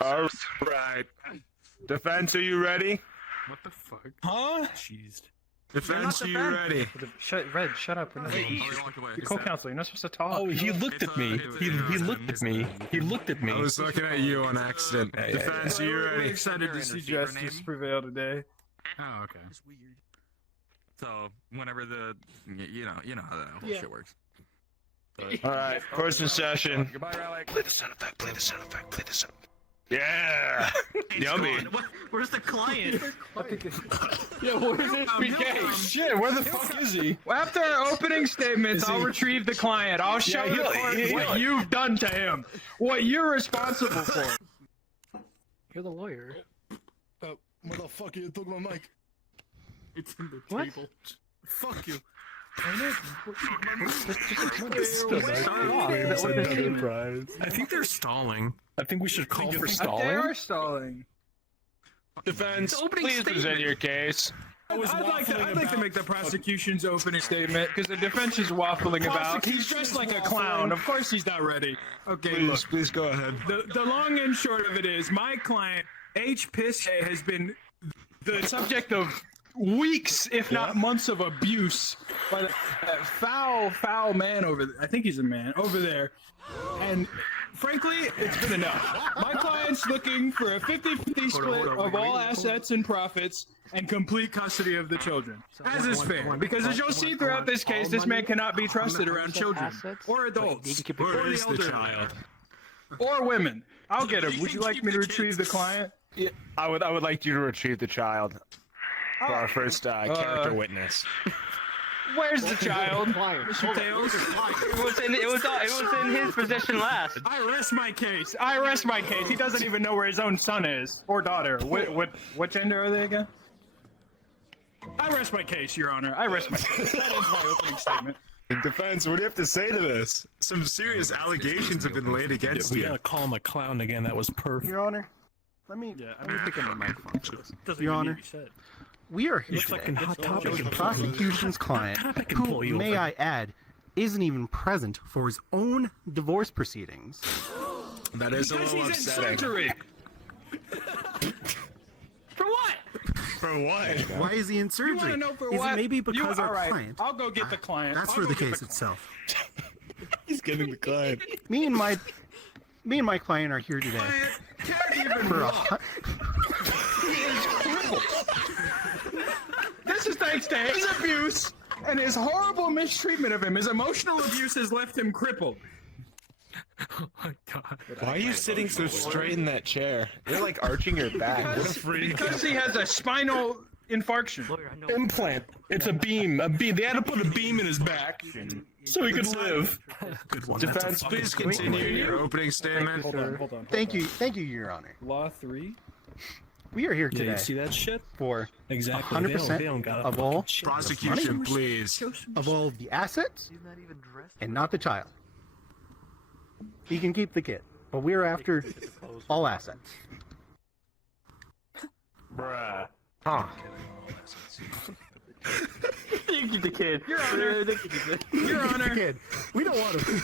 All right. Defense, are you ready? What the fuck? Huh? Jeez. Defense, are you ready? Red, shut up. We're not You're co-counsel. You're not supposed to talk. Oh, he looked at me. He looked at me. He looked at me. I was looking at you on accident. Defense, are you We're ready? excited to see justice prevail today. Oh, okay. It's weird. So whenever the you know how that whole shit works. All right, court's in session. Goodbye, Relic. Play the sound effect. Play the sound effect. Play the sound. Yeah. Yummy. Where's the client? Yeah, where's HBK? Shit, where the fuck is he? Well, after our opening statements, I'll retrieve the client. I'll show the court what you've done to him. What you're responsible for. You're the lawyer. Motherfucker, you took my mic. It's in the What? table. Fuck you. I think they're stalling. I think we should call for They stalling. are stalling. Defense, opening please present statement. your case. I'd like to make the prosecution's opening statement because the defense is waffling about. He's dressed like a clown. Of course he's not ready. Okay, look. Please go ahead. The long and short of it is, my client, H. Pisse, has been the subject of weeks, if not months, of abuse by that foul man over there. I think he's a man over there. And frankly, it's been enough. My client's looking for a 50-50 split of all assets and profits and complete custody of the children. As is fair, because as you'll see throughout this case, this man cannot be trusted around children or adults or Where the is the elderly child? or women. I'll get him. Would you like me to retrieve the client? Yeah, I would like you to retrieve the child for our first character witness. Where's the child? Mr. Tails? It was in his position last. I rest my case. I rest my case. He doesn't even know where his own son is or daughter. What gender are they again? I rest my case, Your Honor. I rest my case. That is my opening statement. Defense, what do you have to say to this? Some serious allegations have been laid against We you. gotta call him a clown again. That was perfect. Your Honor, let me pick up the microphone. Your Honor, Honor, we are here looks like today a hot topic with the employee. prosecution's client, Topic who, employee may over. I add, isn't even present for his own divorce proceedings. That is a Because little he's in upsetting. surgery. For what? For what? Why is he in You surgery? want to know for is what? it maybe because all our right, client? I'll go get the client. That's I'll for go the get case itself. He's getting the client. Me and my client are here today Can't even for a. walk. This is thanks to his abuse and his horrible mistreatment of him. His emotional abuse has left him crippled. Oh my god. Why are you sitting so straight in that chair? You're like arching your back. What a Because, freak. because he has a spinal infarction. Implant. It's a beam. A beam. They had to put a beam in his back so he could live. Good one. Defense, please continue your opening statement. Hold on. Thank you, Your Honor. Law 3. We are here Yeah, today you see that shit? for Exactly. 100% They don't got a of all- fucking shit. Prosecution, please. of all of the assets and not the child. He can keep the kid, but we're after all assets. Bruh. Huh. You keep the kid. Your Honor. Your Honor. Kid, we don't want him.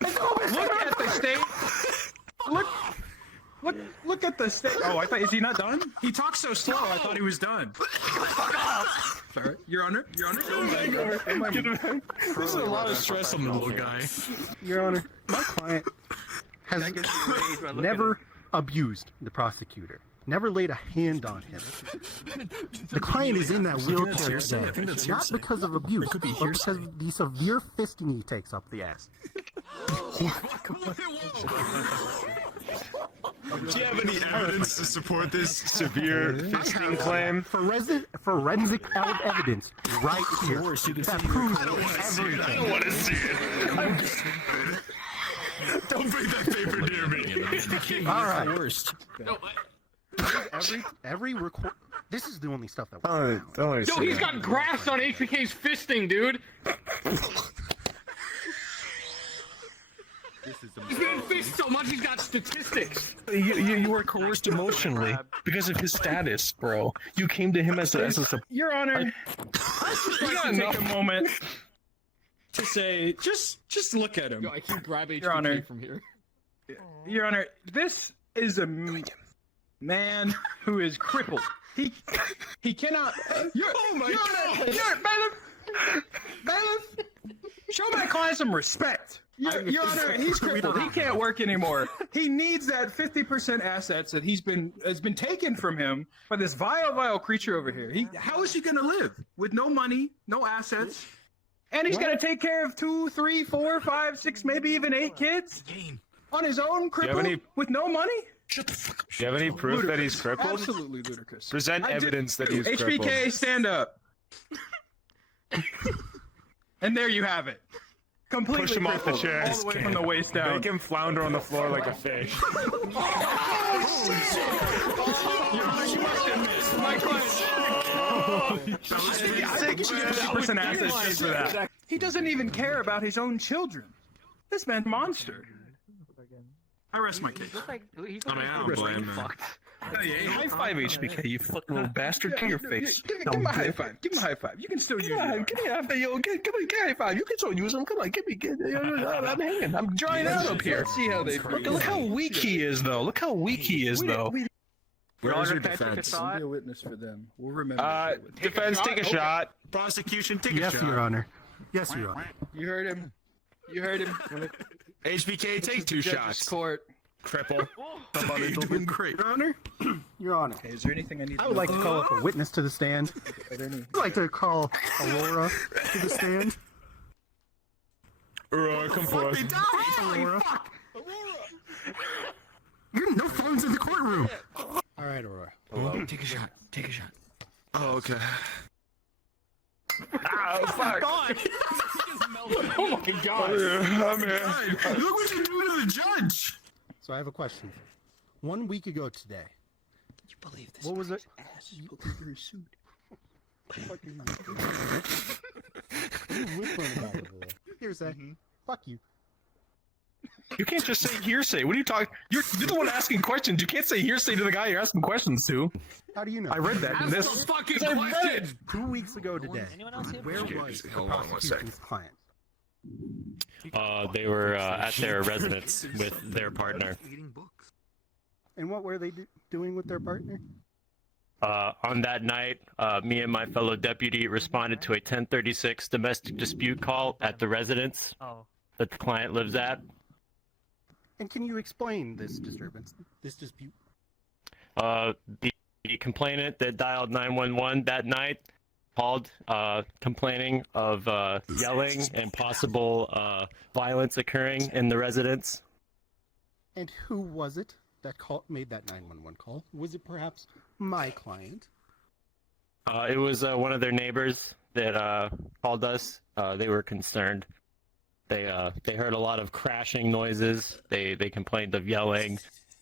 Look at the state. Look at the state. Oh, I thought, is he not done? He talks so slow, I thought he was done. Sorry. Your Honor. This is a lot of stress on the little guy. Your Honor, my client has never abused the prosecutor. Never laid a hand on him. The client is in that wheelchair hearsay. I today, think that's not hearsay. because of abuse, could be but because of the severe fisting he takes up the ass. Do you have any evidence to support this severe fisting claim? Forensic evidence right here Worse, you can that see proves I don't want to see it. Don't bring that paper near me. all right. worst. Every record. This is the only stuff that. We Yo, he's got graphs on HBK's fisting, dude. He's getting fist so much, he's got statistics. You were coerced emotionally because of his status, bro. You came to him as a Your Honor, I'd just like to take a moment to say, just look at him. Yo, I can grab HBK Your Honor. from here. Your Honor, this is a man who is crippled. He cannot. Oh my God! Bailiff, show my client some respect. Your Honor, he's crippled. He can't work anymore. He needs that 50% assets that has been taken from him by this vile creature over here. How is he going to live with no money, no assets, and he's going to take care of 2, 3, 4, 5, 6, maybe even 8 kids on his own, crippled with no money? Shut the fuck up. Do you have any proof that he's crippled? Absolutely ludicrous. Present evidence that he's crippled. HBK, stand up. And there you have it. Completely Push him off the crippled, chair. all the way from the waist down. Make him flounder on the floor like a fish. My client. I think you should get 50% assets just for that. He doesn't even care about his own children. This man's a monster. I rest my case. I mean, I don't blame him. High five, HBK, you fucking little bastard, to your face. Give him a high five. Give him a high five. You can still use it. Give me a high five, yo. Give me a high five. You can still use them. Come on, I'm hanging. I'm drying out up here. Let's see how they Look how weak he is, though. Look how weak he is, though. Where's your defense? Be a witness for them. We'll remember. Defense, take a shot. Prosecution, take a Yes, shot. Your Honor. Yes, Your Honor. You heard him. You heard him. HBK, take 2 shots. Court. Cripple. You're doing great. Your Honor. Your Honor. Okay, is there anything I need I would like to call up a witness to the stand. Are there any? I'd like to call Aurora to the stand. Aurora, come forth. Aurora. No phones in the courtroom. All right, Aurora. Take a shot. Take a shot. Oh, okay. Oh, fuck. Oh my God. I'm here. Look what you do to the judge. So I have a question. 1 week ago today. Can you believe this? What was it? You're sued. Whispering about it, Aurora. Hearsay. Fuck you. You can't just say hearsay. What are you talking? You're the one asking questions. You can't say hearsay to the guy you're asking questions to. How do you know? I read that in this. Fucking 'Cause I read it. 2 weeks ago today. Where was the Hold on one second. prosecution's client? They were at their residence with their partner. Eating books. And what were they doing with their partner? On that night, me and my fellow deputy responded to a 1036 domestic dispute call at the residence that the client lives at. And can you explain this disturbance, this dispute? The complainant that dialed 911 that night called complaining of yelling and possible violence occurring in the residence. And who was it that made that 911 call? Was it perhaps my client? It was one of their neighbors that called us. They were concerned. They heard a lot of crashing noises. They complained of yelling,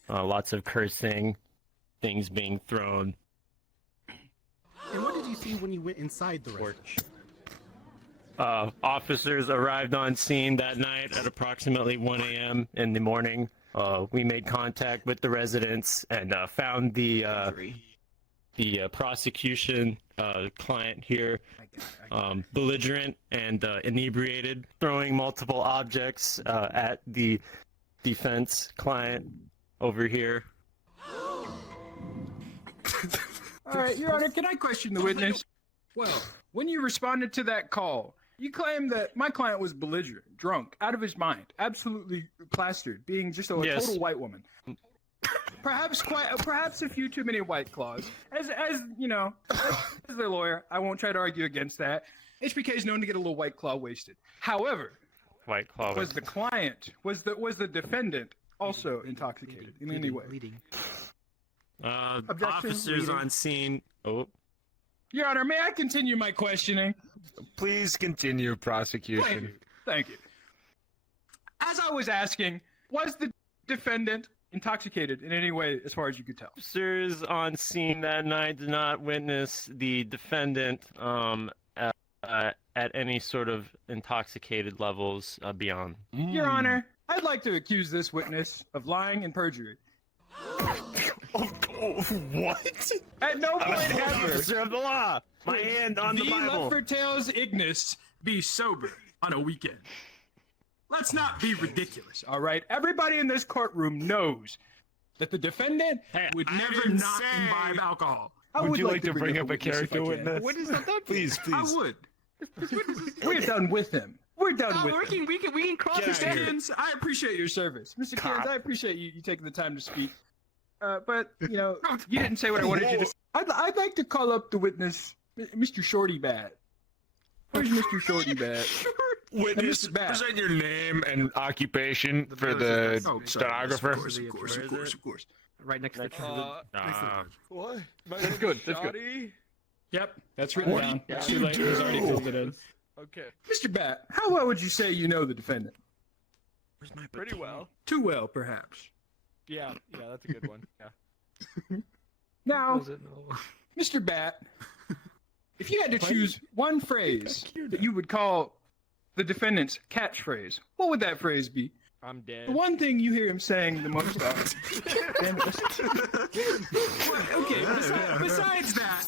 lots of cursing, things being thrown. And what did you see when you went inside the residence? Officers arrived on scene that night at approximately 1 a.m. in the morning. We made contact with the residents and found the prosecution client here belligerent and inebriated, throwing multiple objects at the defense client over here. All right, Your Honor, can I question the witness? Well, when you responded to that call, you claimed that my client was belligerent, drunk, out of his mind, absolutely plastered, being just a total white woman. Perhaps a few too many white claws. As you know, as the lawyer, I won't try to argue against that. HBK is known to get a little white claw wasted. However, White Claw was the client, was the defendant also intoxicated in any way? officers leading. on scene. Oh, Your Honor, may I continue my questioning? Please continue, prosecution. Thank you. As I was asking, was the defendant intoxicated in any way, as far as you could tell? officers on scene that night did not witness the defendant at any sort of intoxicated levels beyond. Your Honor, I'd like to accuse this witness of lying and perjury. What? At no point ever Officer of the law, my hand on the Bible. Luther Tails Ignis be sober on a weekend. Let's not be ridiculous, all right? Everybody in this courtroom knows that the defendant would I never didn't not say- imbibe alcohol. I Would you like to bring up a witness if I character can. witness? What is that done? Please, I please. would. We're done with him. We're done with him. We can cross Get Mr. out of here. Cairns, I appreciate your service. Mr. Cairns, I appreciate you taking the time to speak. But, you know, you didn't say what I wanted you to say. I'd like to call up the witness, Mr. Shorty Bat. Where's Mr. Shorty Bat? Witness, Mr. Bat. present your name and occupation for the stenographer. Of course. right next to the What? That's good. That's good. Yep, that's written down. It's too late. He's already filled it in. Okay. Mr. Bat, how well would you say you know the defendant? Pretty well. Too well, perhaps. Yeah, that's a good one. Yeah. Now, Mr. Bat, if you had to choose one phrase that you would call the defendant's catchphrase, what would that phrase be? I'm dead. The one thing you hear him saying the most often. Okay, besides that,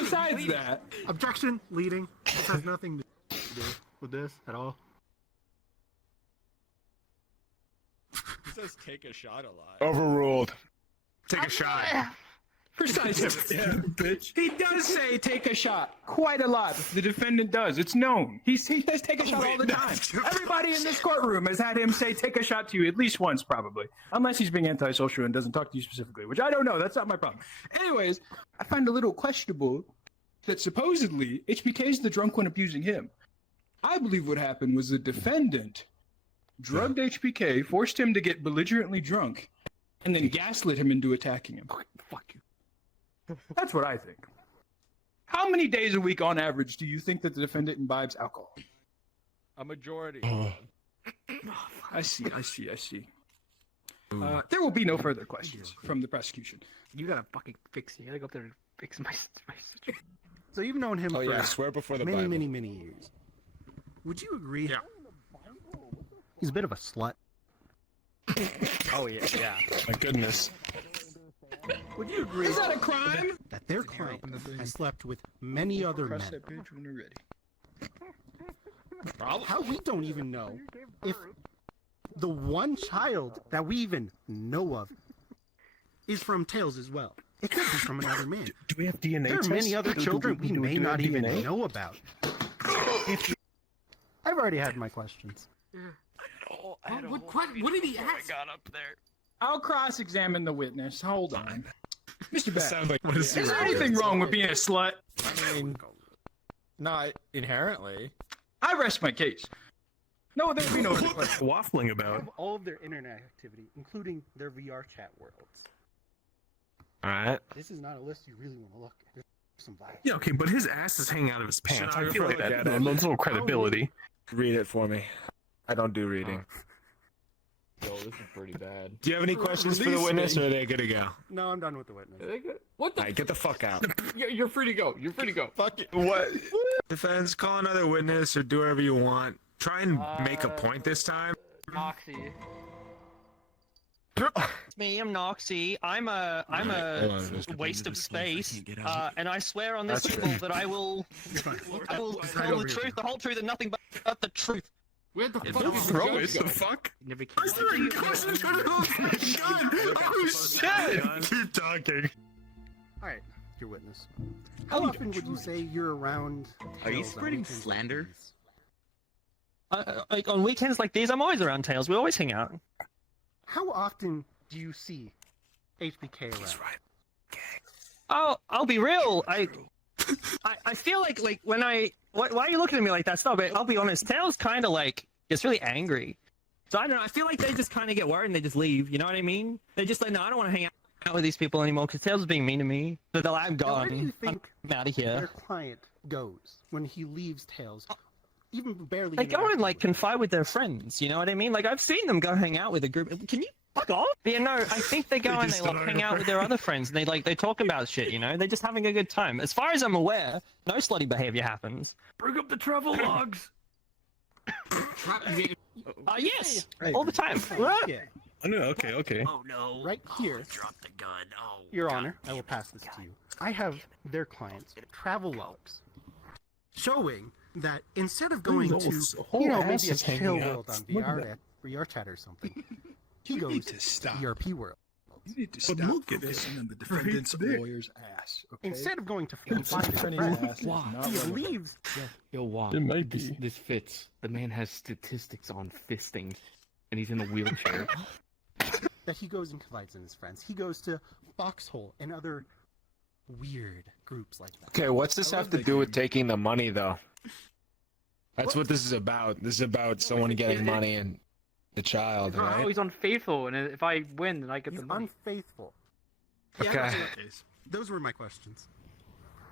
besides that, Objection, leading. This has nothing to do with this at all. He says take a shot a lot. Overruled. Take a shot. precisely. Bitch. He does say take a shot quite a lot. The defendant does. It's known. He says take a shot all the time. Everybody in this courtroom has had him say take a shot to you at least once, probably. Unless he's being antisocial and doesn't talk to you specifically, which I don't know. That's not my problem. Anyways, I find a little questionable that supposedly HBK is the drunk one abusing him. I believe what happened was the defendant drugged HBK, forced him to get belligerently drunk, and then gaslit him into attacking him. Fuck you. That's what I think. How many days a week on average do you think that the defendant imbibes alcohol? A majority. I see. There will be no further questions from the prosecution. You gotta fucking fix it. You gotta go up there and fix my situation. So you've known him Oh for yeah, swear before the many, Bible. many years. Would you agree? Yeah. He's a bit of a slut. Oh yeah. My goodness. Would you agree Is that a crime? that their client has slept with many other men? Cross that page when you're ready. How we don't even know if the one child that we even know of is from Tails as well. It could be from another man. Do we have DNA There are many tests? other Do children we do may have not even DNA? know about. I've already had my questions. What did he ask? I'll cross-examine the witness. Hold on. Mr. Bat, Sounds like is there anything wrong with being a slut? I mean, not inherently. I rest my case. No, there be no further questions. Waffling about. Of all of their internet activity, including their VR chat worlds. All right. This is not a list you really want to look at. There's some bias. Yeah, okay, but his ass is hanging out of his pants. I feel like look that at it? lends a little credibility. Read it for me. I don't do reading. Yo, this is pretty bad. Do you have any questions for the witness, or are they good to go? No, I'm done with the witness. What the? All right, get the fuck out. You're free to go. You're free to go. Fuck it. What? Defense, call another witness or do whatever you want. Try and make a point this time. Noxie. It's me, I'm Noxie. I'm a waste of space. And I swear on this That's people that I will tell the truth, the whole truth, and nothing but the truth. Where the fuck Don't is throw it. The fuck? Never Is there a question for the gun? Oh shit! Keep talking. Alright, your witness. How often would you say you're around Are you Tails on spreading weekends slander? like these? Like on weekends like these, I'm always around Tails. We always hang out. How often do you see HBK around? Oh, I'll be real. I feel like when why are you looking at me like that? Stop it. I'll be honest. Tails kind of like gets really angry. So I don't know. I feel like they just kind of get worried and they just leave. You know what I mean? They just like, no, I don't want to hang out with these people anymore because Tails is being mean to me. So they're like, I'm Now, where do you gone. think I'm out of their here. client goes when he leaves Tails? Even barely. They go interacting and like with him? confide with their friends. You know what I mean? Like I've seen them go hang out with a group. Can you fuck off? Yeah, no. I think they go and they like hang out with their other friends and they talk about shit. You know, they're just having a good time. As far as I'm aware, no slutty behavior happens. Bring up the travel logs. Yes, all the time. What? Yeah, Oh, no, okay. Oh no. right here, Drop the gun. Oh. Your Honor, I will pass this to you. I have their client's travel logs showing that instead of going to, maybe a chill world on VR chat or something, he goes to ERP world. You need to stop pissing on the defendant's lawyer's ass. Okay? Instead of going to It's find not a funny friend, ass. It's not he relevant. leaves. Yo, wow. It might This, be. this fits. The man has statistics on fisting, and he's in a wheelchair. That he goes and confides in his friends. He goes to Foxhole and other weird groups like that. Okay, what's this have to do with taking the money, though? That's what this is about. This is about someone getting money and the child, Oh, right? he's unfaithful, and if I win, then I get He's the money. unfaithful. Okay. Those were my questions.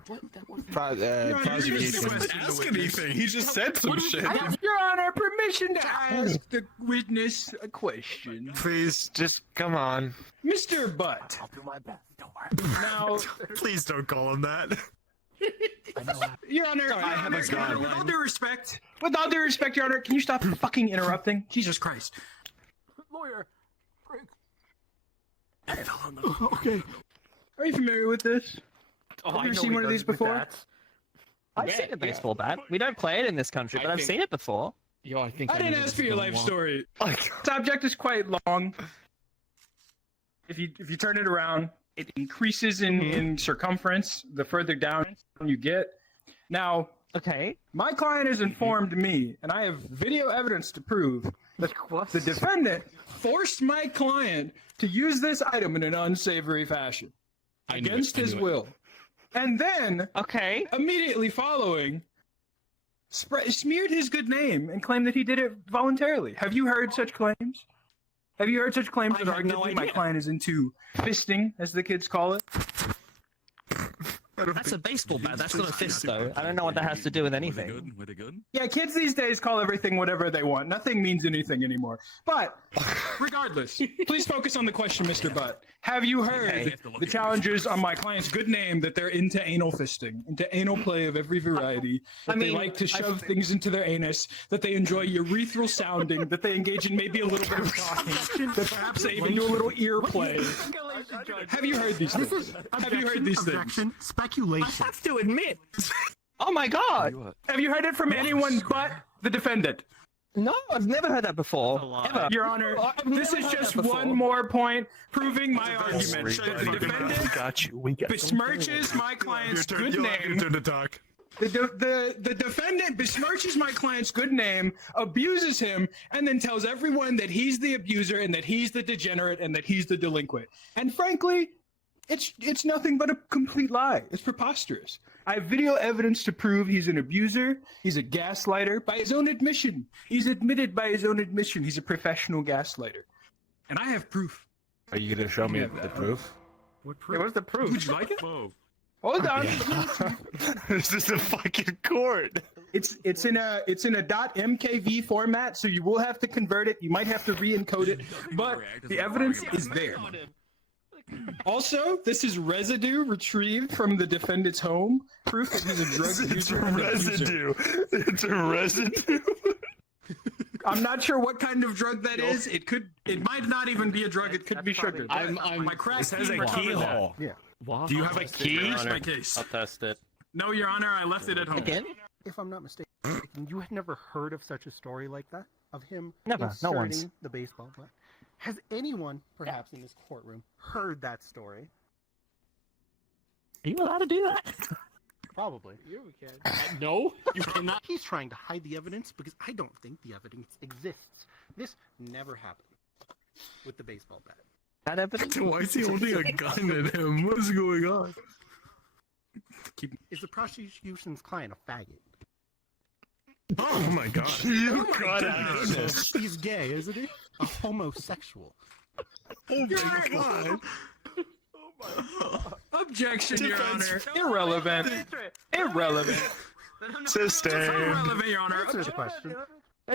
What? That was Prosecution. Ask anything. He just said some shit. Your Honor, permission to ask the witness a question. Please, just come on. Mr. Butt. I'll do my best. Don't worry. Now, Please don't call him that. Your Honor, Sorry, I have a gun. with all due respect, Your Honor, can you stop fucking interrupting? Jesus Christ. Lawyer. Okay. Are you familiar with this? Oh, Have I you ever know seen he one of does these with before? that. I've Yeah, seen a baseball bat. We don't play it in this country, I but I've think- seen it before. Yo, I think I know didn't where ask this for is your going life wrong. story. The object is quite long. If you turn it around, it increases in circumference the further down you get. Now, Okay. my client has informed me, and I have video evidence to prove that the defendant forced my client to use this item in an unsavory fashion against his will. And then, Okay. immediately following, smeared his good name and claimed that he did it voluntarily. Have you heard such claims? Have you heard such claims that have no arguably my idea. client is into fisting, as the kids call it? That's a baseball bat. That's not a fist, though. I don't know what that has to do with Was it anything. good? Was it good? Yeah, kids these days call everything whatever they want. Nothing means anything anymore. But, regardless, please focus on the question, Mr. Butt. Have you heard Okay. the challenges on my client's good name that they're into anal fisting, into anal play of every variety, that they mean, like to shove things into their anus, that they enjoy urethral sounding, that they engage in maybe a little bit of talking, that perhaps they even do a little ear play? Have you heard these things? Have you heard these things? Objection, speculation. have to admit. Oh my god. Have you heard it from anyone but the defendant? No, I've never heard that before. Ever. Your Honor, I've this never is heard just that before. one more point proving my argument that the defendant Got you. We got besmirches my client's good Your name. turn to talk. The defendant besmirches my client's good name, abuses him, and then tells everyone that he's the abuser and that he's the degenerate and that he's the delinquent. And frankly, it's nothing but a complete lie. It's preposterous. I have video evidence to prove he's an abuser. He's a gaslighter by his own admission. He's admitted by his own admission he's a professional gaslighter. And I have proof. Are you gonna show me the proof? What Yeah, what's the proof? Would you like it? Whoa. Hold on. This is a fucking court. It's in a .mkv format, so you will have to convert it. You might have to re-encode it, but the evidence is there. Also, this is residue retrieved from the defendant's home, proof that he's a drug user. and abuser. It's a residue. I'm not sure what kind of drug that is. It might not even be a drug. It could be sugar. I'm My crack It says a team recovered that. keyhole. Wow. Do you have a key? That's my case. I'll test it. No, Your Honor, I left it at home. Again? If I'm not mistaken, you had never heard of such a story like that? Of him Never, not once. inserting the baseball bat? Has anyone, perhaps in this courtroom, heard that story? Are you allowed to do that? Probably. Here we can. No, you cannot. He's trying to hide the evidence because I don't think the evidence exists. This never happened with the baseball bat. That evidence? Why is he holding a gun at him? What is going on? Is the prosecution's client a faggot? Oh my god. You got it. He's gay, isn't he? A homosexual. Oh my god. Objection, Your Honor. Irrelevant. Irrelevant. System. Irrelevant, Your Honor. Answer the question.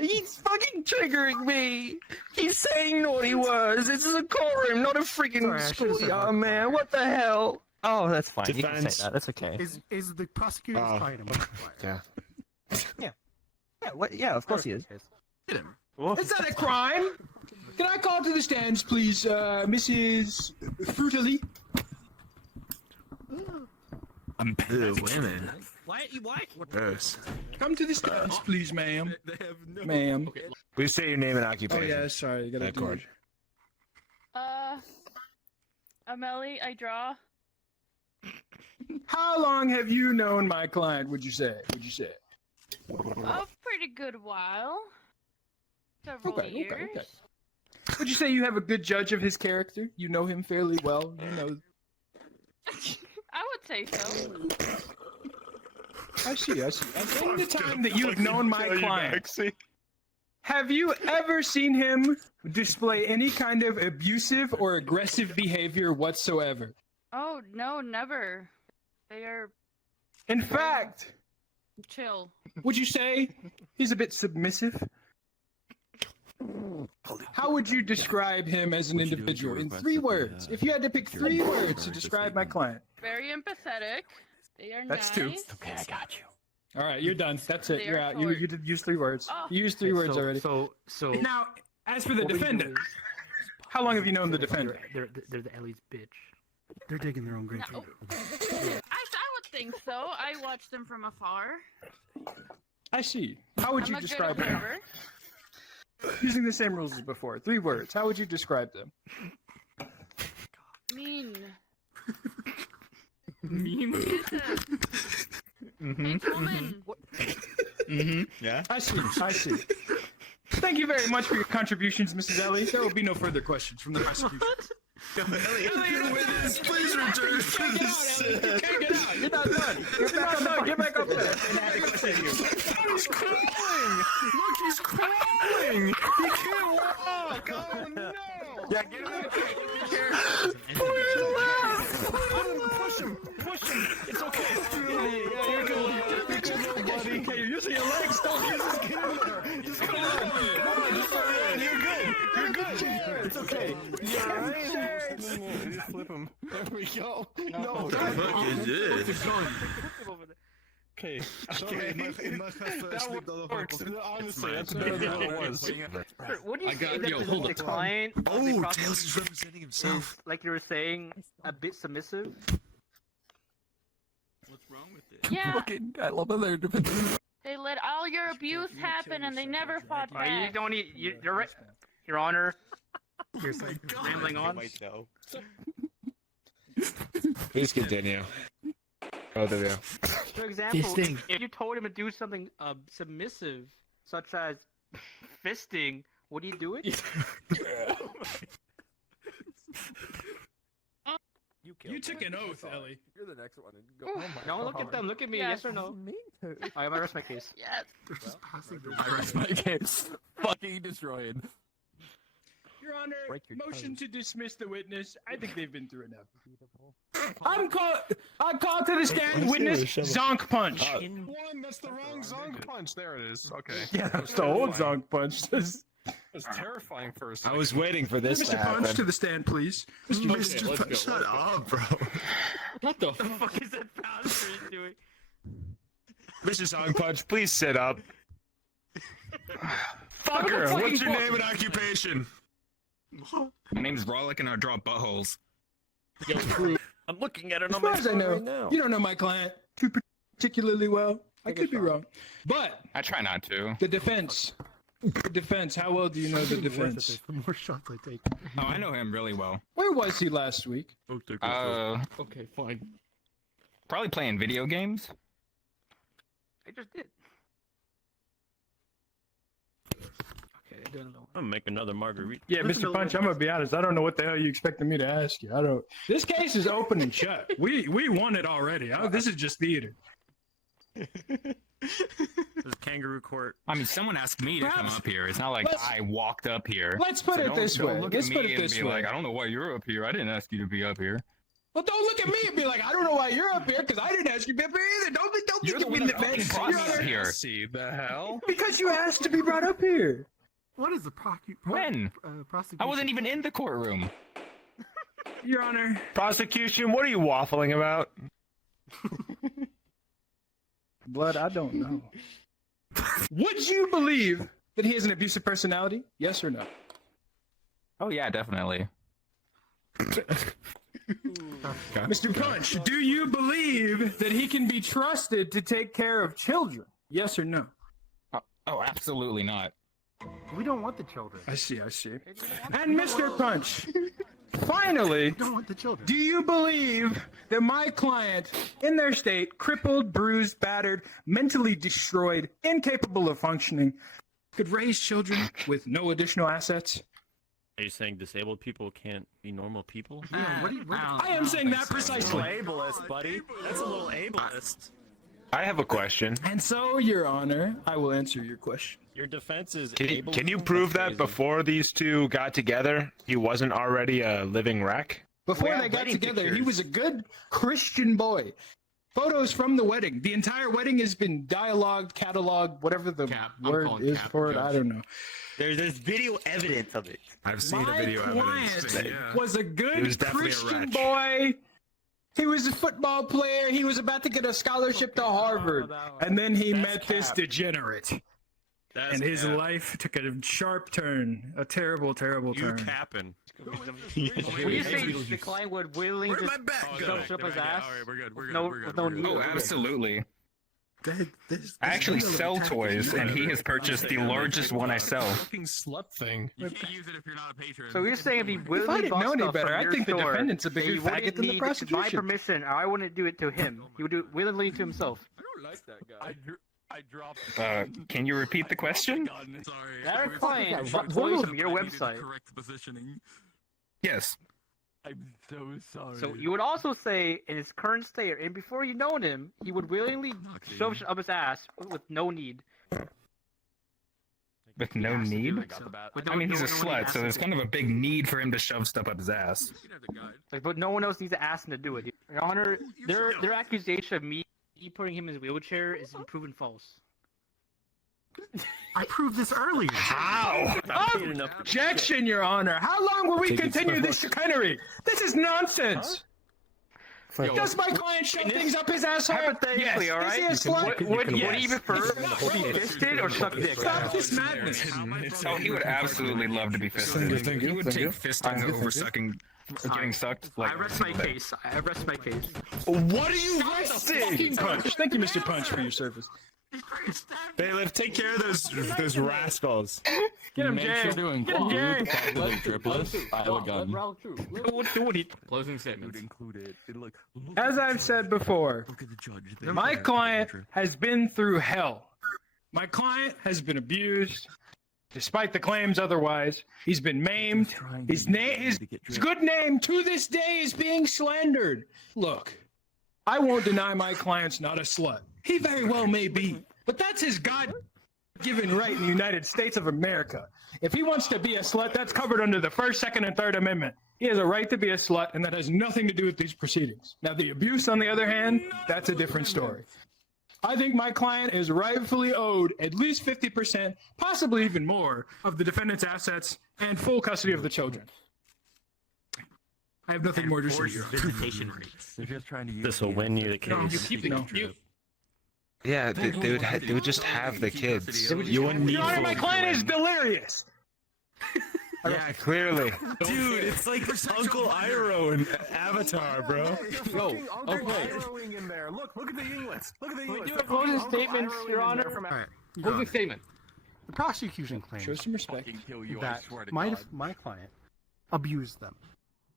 He's fucking triggering me. He's saying naughty words. This is a courtroom, not a freaking Sorry, I should've said schoolyard, what- man. What the hell? Oh, that's fine. You can Defense. say that. That's okay. Is the prosecutor's Oh. client a homosexual? Yeah. Yeah, of course he is. Is that a crime? Can I call to the stands, please, Mrs. Frutily? I'm pissed. Women. Why? Gross. Come to the stands, please, ma'am. Ma'am. Please say your name and Oh, occupation. yeah, sorry. You gotta That do cord. it. Amelie, I draw. How long have you known my client? Would you say? A pretty good while. Several years. Okay. Would you say you have a good judge of his character? You know him fairly well. You know. I would say so. I see. And in the time that you have known my client, have you ever seen him display any kind of abusive or aggressive behavior whatsoever? Oh no, never. They are In fact, chill. would you say he's a bit submissive? How would you describe him as an individual in 3 words? If you had to pick 3 words to describe my client. Very empathetic. They are That's nice. 2. Okay, I got you. All right, you're done. That's it. They You're are out. short. You did use 3 words. Oh. You used 3 words already. So Now, as for the what we do defendant, is- how long have you known the defendant? They're the Ellie's bitch. They're digging their own grave. No. I would think so. I watch them from afar. I see. How would I'm you a good describe him? observer. Using the same rules as before. 3 words. How would you describe them? Mean. Mean. Gentleman. Yeah. I see. Thank you very much for your contributions, Mrs. Ellie. There will be no further questions from the prosecution. Witness, please return to the set. Get out. You're not done. You're not done. Get back up there. He's crawling. Look, he's crawling. He can't walk. Oh no. Yeah, get him out of here. Push him. It's okay. You're good, little buddy. Okay, you're using your legs. Don't just get in there. Just come on. You're good. It's okay. You're all right. Just flip him. There we go. No. Fuck is this? Okay. That works. Honestly, that's better than what it was. What do you I got- say that yo, the, hold the on. client of the Oh, Tails prosecution is representing himself. is, like you were saying, a bit submissive? What's wrong with it? Yeah, I love that they're defending. they let all your abuse happen and they never fought Are you back. don't need, you're right, Your Honor. Hearsay. Rambling on. Please continue. Both of you. For example, Fisting. if you told him to do something submissive, such as fisting, would he do it? You took an oath, Ellie. You're the next one. No, look at them. Look at me. Yeah. Yes or no? I'm gonna rest my case. Yes. I rest my case. Fucking destroyed. Your Honor, Break your motion toes. to dismiss the witness. I think they've been through enough. I call to the stand witness Zonk Punch. One, that's the wrong Zonk punch. There it is. Okay. Yeah, that's the old Zonk Punch. That's terrifying first. I was waiting for this to Mr. Punch, to happen. the stand, please. Mr. Shut up, bro. What the What the fuck is that bastard doing? Mr. Song Punch, please sit up. Fucker, what's your name and occupation? My name's Rollick and I draw buttholes. Yo, true. I'm looking at it As on far my as I phone know, right now. you don't know my client too particularly well. I could be wrong. But I try not to. the defense. How well do you know the defense? The more shots I take. Oh, I know him really well. Where was he last week? Okay, fine. Probably playing video games. I just did. Okay, I don't know. I'm make another margarita. Yeah, Mr. Punch, I'm gonna be honest. I don't know what the hell you expected me to ask you. I don't. This case is open and shut. We won it already. This is just theater. This is kangaroo court. I mean, someone asked me to come Perhaps- up here. It's not like let's- I walked up here. Let's put So it don't- this don't way. look Let's at put me it and this be way. like, I don't know why you're up here. I didn't ask you to be up here. Well, don't look at me and be like, I don't know why you're up here because I didn't ask you to be up here either. Don't You're think the you one mean that that fucking brought me up here. See the hell? because you asked to be brought up here. What is the When? prosecution? I wasn't even in the courtroom. Your Honor. Prosecution, what are you waffling about? Blood, I don't know. Would you believe that he has an abusive personality? Yes or no? Oh yeah, definitely. Mr. Punch, do you believe that he can be trusted to take care of children? Yes or no? Oh, absolutely not. We don't want the children. I see. And Mr. Punch, Finally, don't want the children. do you believe that my client, in their state, crippled, bruised, battered, mentally destroyed, incapable of functioning, could raise children with no additional assets? Are you saying disabled people can't be normal people? Yeah, what do you? I am saying that precisely. Ableist, buddy. That's a little ableist. I have a question. And so, Your Honor, I will answer your question. Your defense is Can you prove that before these two got together, he wasn't already a living wreck? Before have they got wedding together, he pictures. was a good Christian boy. Photos from the wedding. The entire wedding has been dialogued, cataloged, whatever the Cap. I'm word calling is cap, for it. I Judge. don't know. There's video evidence of it. I've seen My a video client evidence. Yeah. was a He good was definitely a Christian wretch. boy. He was a football player. He was about to get a scholarship to Harvard. And then he met this degenerate. And his life took a sharp turn. A terrible, terrible You turn. capping. When you say the client would willingly Where'd just my bet go? shove his ass, All right, we're good. We're good. no, we're good. with no we're good. need. Oh, absolutely. This I actually video sell attack toys, is and good. he has purchased the largest one I sell. Fucking slut thing. You can't use it if you're not a patron. So you're saying if he If I willingly didn't bought know any stuff better, from I your think the store, defendant's a that bigger he faggot wouldn't than the need my prosecution. permission, or I wouldn't do it to him. He would do it willingly to himself. I don't like that guy. I dropped. Can you repeat the question? Sorry. That sorry, client sorry. bought toys from your I needed website. Correct positioning. Yes. I'm so sorry. So you would also say, in his current state, and before you known him, he would willingly shove shit up his ass with no need. With no need? With I mean, he's a no need slut, ass so to there's do kind of a big need for him to shove stuff up his ass. Like, but no one else needs to ask him to do it. Your Honor, their accusation of me putting him in his wheelchair is proven false. I proved this earlier. How? Objection, Your Honor. How long will we Take it continue slow. this chicanery? This is nonsense. Does my client shove things up his asshole? Hypothetically, Yes. all right? Is he a slut? Would Yes. you prefer to be fisted or suck dick? Stop this madness. Oh, he would absolutely love to be fisted. Thank you, He would thank take you. fisting over sucking, getting sucked. I rest my case. I rest my case. What are you resting? Punch. Thank you, Mr. Punch, for your service. Bailiff, take care of those rascals. Get him, Jay. Get him, Jay. Closing statements. As I've said before, my client has been through hell. My client has been abused, despite the claims otherwise. He's been maimed. His good name to this day is being slandered. Look, I won't deny my client's not a slut. He very well may be, but that's his God-given right in the United States of America. If he wants to be a slut, that's covered under the First, Second, and Third Amendment. He has a right to be a slut, and that has nothing to do with these proceedings. Now, the abuse, on the other hand, that's a different story. I think my client is rightfully owed at least 50%, possibly even more, of the defendant's assets and full custody of the children. I have nothing more to say here. Visitation rates. They're just trying to use This will win you the case. Yeah, they would just have the kids. You wouldn't need Your Honor, my client is delirious. Yeah, clearly. Dude, it's like Uncle Iroh in Avatar, bro. Yo, okay. In there. Look at the English. Look at the English. Closing statements, Your Honor. All right. Closing statement. The prosecution claims Show some respect. that my client abused them.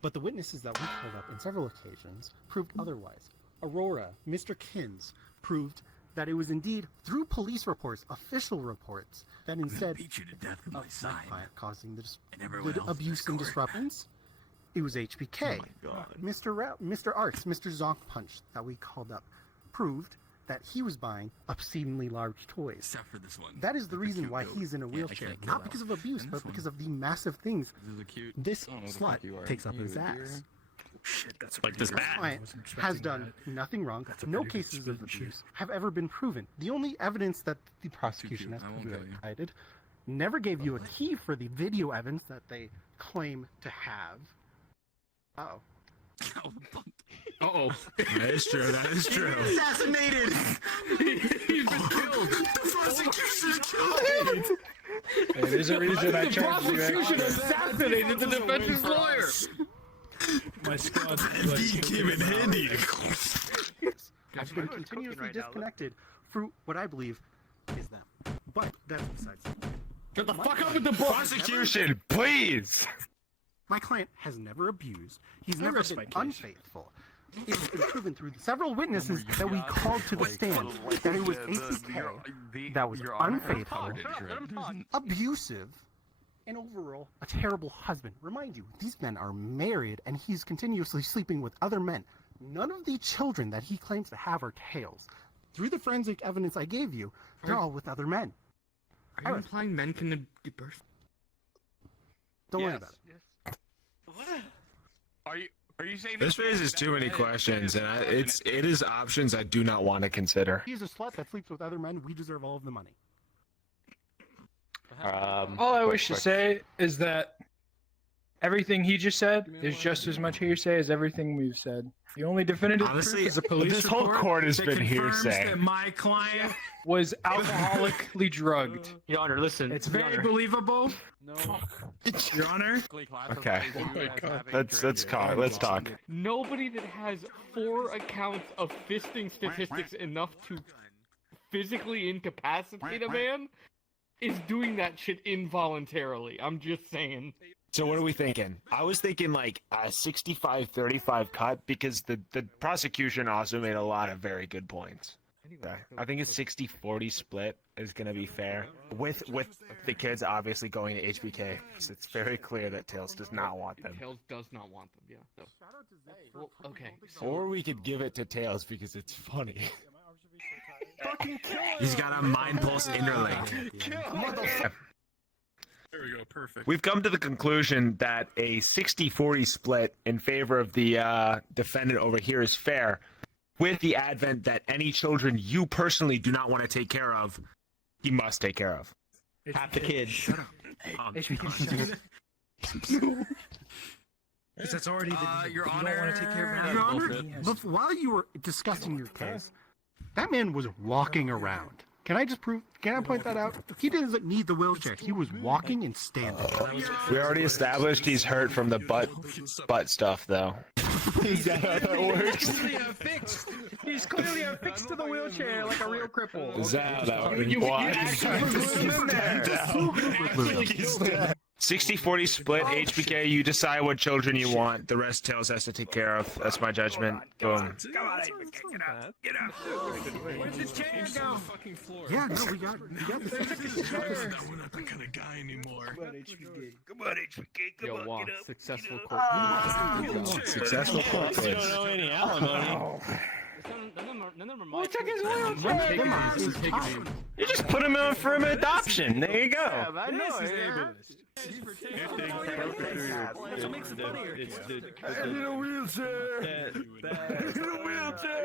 But the witnesses that we pulled up on several occasions proved otherwise. Aurora, Mr. Kins, proved that it was indeed through police reports, official reports, that instead of my client causing the abuse and disruptions, it was HBK. Mr. Arts, Mr. Zonk Punch that we called up, proved that he was buying obscenely large toys. Except for this one. That is the reason why he's in a wheelchair. Not because of abuse, but because of the massive things this slut takes up his ass. Shit, that's Like this My client has done nothing wrong. No cases of abuse have ever been proven. The only evidence that the prosecution has provided never gave you a key for the video evidence that they claim to have. Uh-oh. Uh-oh. That is true. That is true. Assassinated! He's been killed. The prosecution killed him! There's a reason I The charged you. prosecution assassinated the defense's lawyer. My squad. He came in handy. I've been continuously disconnected through what I believe is them. But that's besides. Shut the fuck up with the book. Prosecution, please. My client has never abused. He's I never rest been my case. unfaithful. It's been proven through several witnesses that we called to the stand that it was HBK that was unfaithful, abusive, and overall a terrible husband. Remind you, these men are married and he's continuously sleeping with other men. None of the children that he claims to have are Tails. Through the forensic evidence I gave you, they're all with other men. Are you implying men can give birth? Don't worry about it. Are you saying This raises too many questions, and it is options I do not want to consider. He's a slut that sleeps with other men. We deserve all of the money. All I wish to say is that everything he just said is just as much hearsay as everything we've said. The only definitive Honestly, proof is a police this whole report court has that been confirms hearsay. that my client was alcoholically drugged. Your Honor, listen. It's very believable. Your Honor. Okay, let's talk. Let's talk. Nobody that has 4 accounts of fisting statistics enough to physically incapacitate a man is doing that shit involuntarily. I'm just saying. So what are we thinking? I was thinking like a 65-35 cut because the prosecution also made a lot of very good points. Okay. I think a 60-40 split is going to be fair with the kids obviously going to HBK because it's very clear that Tails does not want them. Tails does not want them. Yeah. So. Well, okay. So. Or we could give it to Tails because it's funny. He's got a mind pulse interlink. There we go. Perfect. We've come to the conclusion that a 60-40 split in favor of the defendant over here is fair, with the advent that any children you personally do not want to take care of, he must take care of. Half the kids. Shut up. Because that's already the Your you Honor. don't want to take care of Your Honor, while you were discussing your case, that man was walking around. Can I point that out? He doesn't need the wheelchair. He was walking and standing. We already established he's hurt from the butt stuff, though. Is that how that works? He's clearly affixed to the wheelchair like a real cripple. Is that how that works? 60-40 split, HBK, you decide what children you want. The rest Tails has to take care of. That's my judgment. Boom. Come on, get up. Get up. Where'd the chair go? Fucking floor. Yeah, no, we got this. We're not that kind of guy anymore. Come on, HBK. Yo, wow, successful court. Successful court You case. don't know any alimony. None of them are my took his children. wheelchair? You just put him in for an adoption. There you go. I know. In a wheelchair.